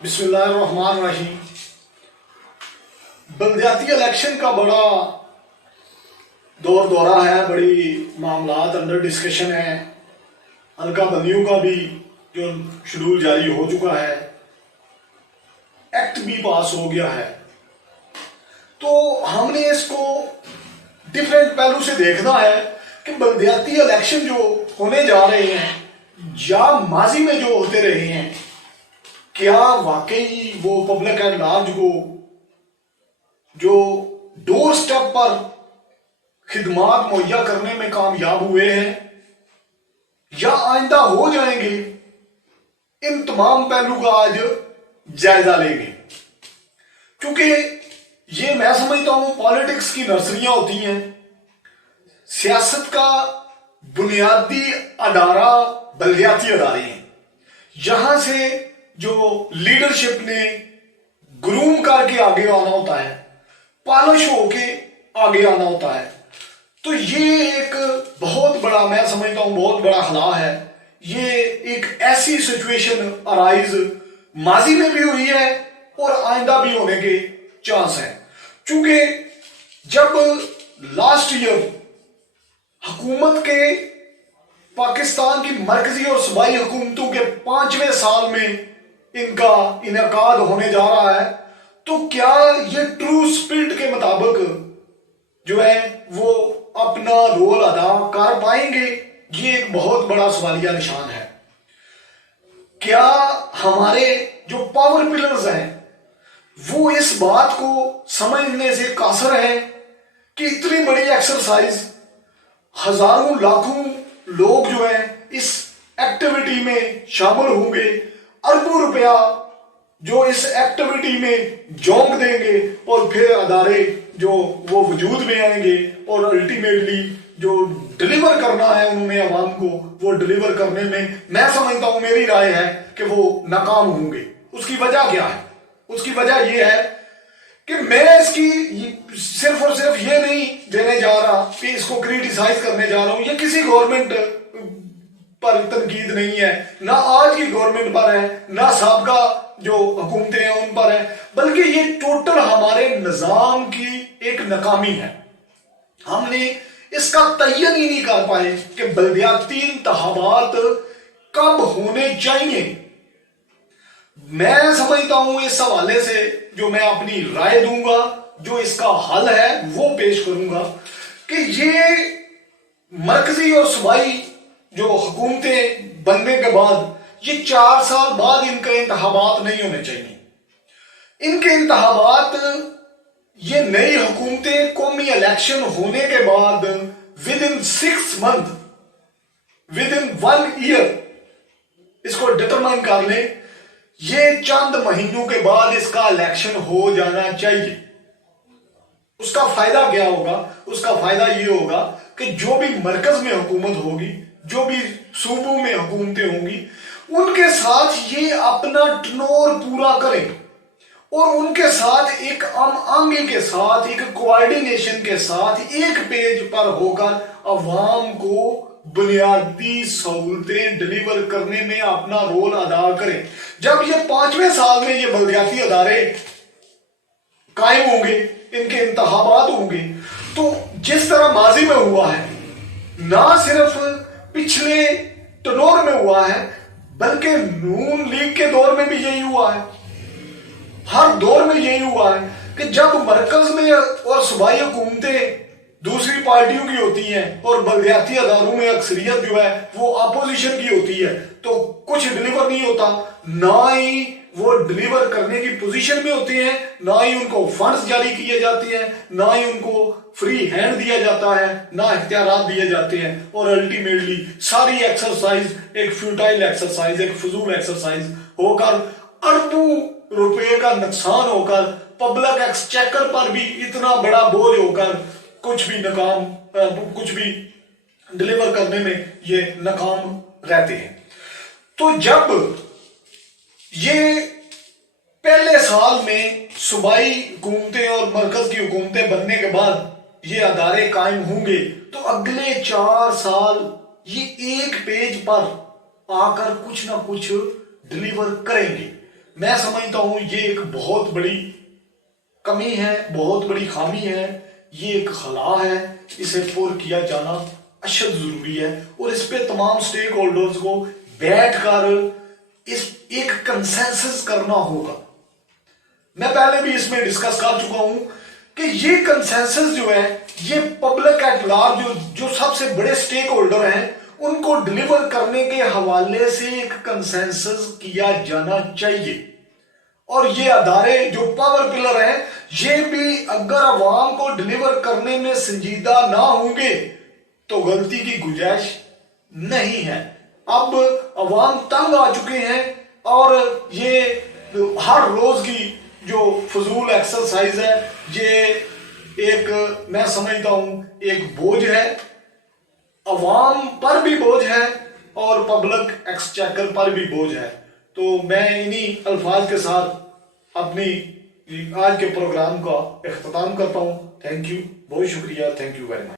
बिस्मिल्लाहिर्रहमानिर्रहीम। बलदियाती इलेक्शन का बड़ा दौर दौरा है, बड़ी मामलात अंडर डिस्कशन है। हल्का बंदियों का भी जो शेड्यूल जारी हो चुका है, एक्ट भी पास हो गया है। तो हमने इसको डिफरेंट पहलू से देखना है कि बलदियाती इलेक्शन जो होने जा रहे हैं या माजी में जो होते रहे हैं, क्या वाकई वो पब्लिक एंड लार्ज को जो डोर स्टेप पर खिदमात मुहैया करने में कामयाब हुए हैं या आइंदा हो जाएंगे। इन तमाम पहलू का आज जायजा लेंगे, क्योंकि ये मैं समझता हूं पॉलिटिक्स की नर्सरियां होती हैं। सियासत का बुनियादी अदारा बलदियाती अदारे हैं। यहां से जो लीडरशिप ने ग्रूम करके आगे आना होता है, पॉलिश होके आगे आना होता है। तो ये एक बहुत बड़ा, मैं समझता हूं बहुत बड़ा खला है। ये एक ऐसी सिचुएशन अराइज माजी में भी हुई है और आइंदा भी होने के चांस है। क्योंकि जब लास्ट ईयर हुकूमत के पाकिस्तान की मरकजी और सूबाई हुकूमतों के 5वें साल में इनका इनेकाद होने जा रहा है, तो क्या ये ट्रू स्पिरिट के मुताबिक जो है वो अपना रोल अदा कर पाएंगे? ये एक बहुत बड़ा सवालिया निशान है। क्या हमारे जो पावर पिलर्स हैं वो इस बात को समझने से कासर है कि इतनी बड़ी एक्सरसाइज, हजारों लाखों लोग जो है इस एक्टिविटी में शामिल होंगे, अरबों रुपया जो इस एक्टिविटी में झोंक देंगे और फिर अदारे जो वो वजूद में आएंगे और अल्टीमेटली जो डिलीवर करना है उन्होंने आवाम को, वो डिलीवर करने में मैं समझता हूं, मेरी राय है कि वो नाकाम होंगे। उसकी वजह क्या है? उसकी वजह ये है कि मैं इसकी सिर्फ और सिर्फ ये नहीं देने जा रहा कि इसको क्रिटिसाइज करने जा रहा हूं। ये किसी गवर्नमेंट पर तनकीद नहीं है, ना आज की गवर्नमेंट पर है, ना साबका जो हुकूमतें हैं उन पर है, बल्कि ये टोटल हमारे निजाम की एक नाकामी है। हमने इसका तयन ही नहीं कर पाए कि बलदियाती इंतखाबात कब होने चाहिए। मैं समझता हूं इस हवाले से जो मैं अपनी राय दूंगा, जो इसका हल है वो पेश करूंगा कि ये मरकजी और सूबाई जो हुकूमतें बनने के बाद ये 4 साल बाद इनके इंतखाबात नहीं होने चाहिए। इनके इंतखाबात ये नई हुकूमतें कौमी इलेक्शन होने के बाद with in 6 month, with in 1 year इसको डिटरमाइन कर ले। ये चंद महीनों के बाद इसका इलेक्शन हो जाना चाहिए। उसका फायदा क्या होगा? उसका फायदा ये होगा कि जो भी मरकज में हुकूमत होगी, जो भी सूबों में हुकूमतें होंगी, उनके साथ ये अपना टनोर पूरा करें और उनके साथ एक आंगी के साथ, एक कोऑर्डिनेशन के साथ एक पेज पर होकर अवाम को बुनियादी सहूलतें डिलीवर करने में अपना रोल अदा करें। जब ये 5वें साल में ये बलदियाती अदारे कायम होंगे, इनके इंतखाबात होंगे, तो जिस तरह माजी में हुआ है, ना सिर्फ पिछले टनोर में हुआ है बल्कि नून लीग के दौर में भी यही हुआ है। हर दौर में यही हुआ है कि जब मरकज में और सूबाई हुकूमतें दूसरी पार्टियों की होती हैं और बलदियाती अदारों में अक्सरियत जो है वो अपोजिशन की होती है, तो कुछ डिलीवर नहीं होता। ना ही वो डिलीवर करने की पोजीशन में होते हैं, ना ही उनको फंड्स जारी किए जाते हैं, ना ही उनको फ्री हैंड दिया जाता है, ना इख्तियारात दिए जाते हैं, और अल्टीमेटली सारी एक्सरसाइज एक फ्यूटाइल एक्सरसाइज, एक फजूल एक्सरसाइज होकर अरबों रुपए का नुकसान होकर पब्लिक एक्सचेकर पर भी इतना बड़ा बोझ होकर कुछ भी डिलीवर करने में ये नाकाम रहते हैं। तो जब ये पहले साल में सूबाई हुकूमतें और मरकज की हुकूमतें बनने के बाद ये अदारे कायम होंगे, तो अगले 4 साल ये एक पेज पर आकर कुछ ना कुछ डिलीवर करेंगे। मैं समझता हूं ये एक बहुत बड़ी कमी है, बहुत बड़ी खामी है, ये एक खला है, इसे पूरा किया जाना अशद जरूरी है। और इस पे तमाम स्टेक होल्डर्स को बैठकर इस एक कंसेंसस करना होगा। मैं पहले भी इसमें डिस्कस कर चुका हूं कि ये कंसेंसस जो है ये पब्लिक एट लार्ज जो सबसे बड़े स्टेक होल्डर हैं उनको डिलीवर करने के हवाले से एक कंसेंसस किया जाना चाहिए। और ये अदारे जो पावर पिलर हैं ये भी अगर अवाम को डिलीवर करने में संजीदा ना होंगे तो गलती की गुंजाइश नहीं है। अब अवाम तंग आ चुके हैं और ये हर रोज की जो फजूल एक्सरसाइज है ये एक मैं समझता हूं एक बोझ है, अवाम पर भी बोझ है और पब्लिक एक्सचेकर पर भी बोझ है। तो मैं इन्हीं अल्फाज के साथ अपनी आज के प्रोग्राम का इख्तिताम करता हूं। थैंक यू, बहुत शुक्रिया, थैंक यू वेरी मच।